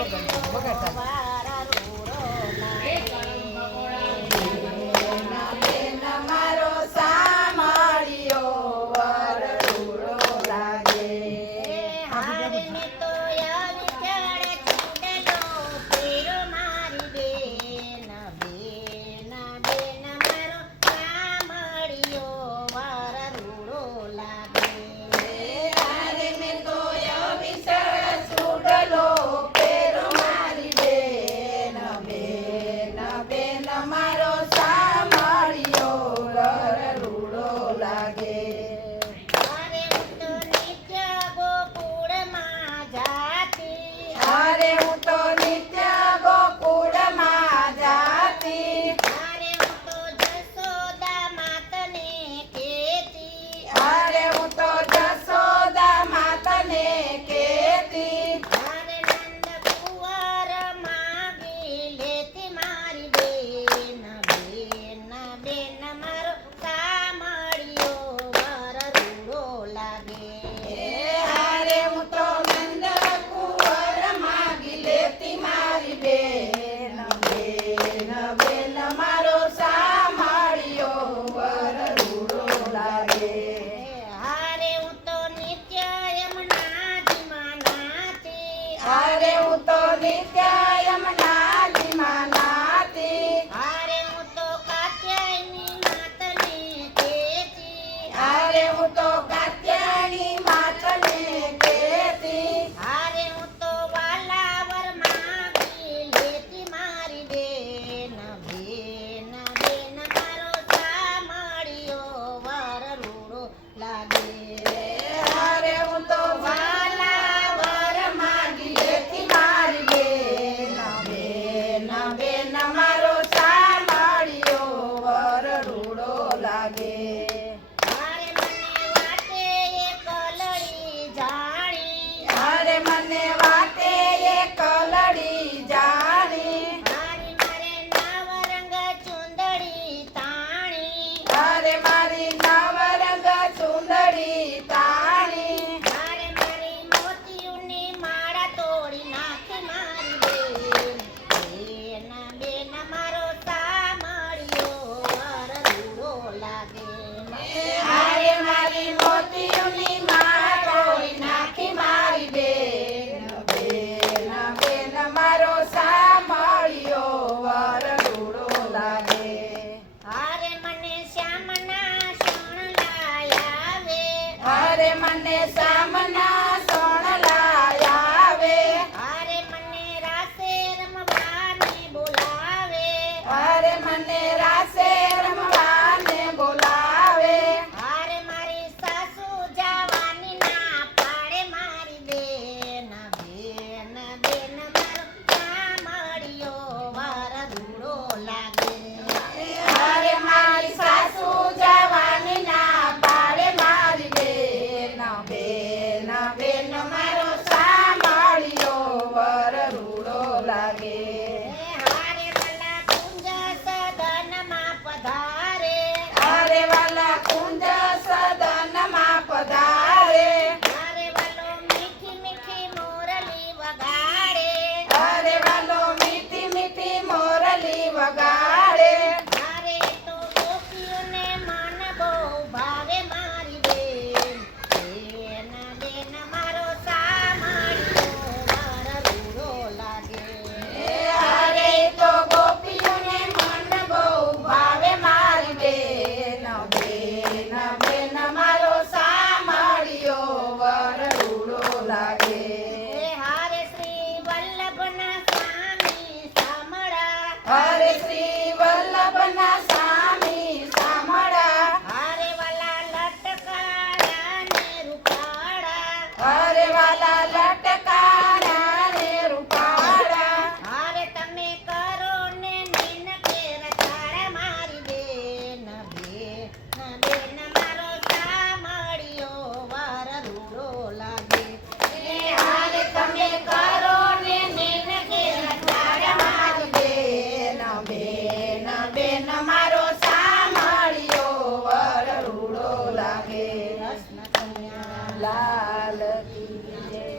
વગાડતા yes, I Amém. Hare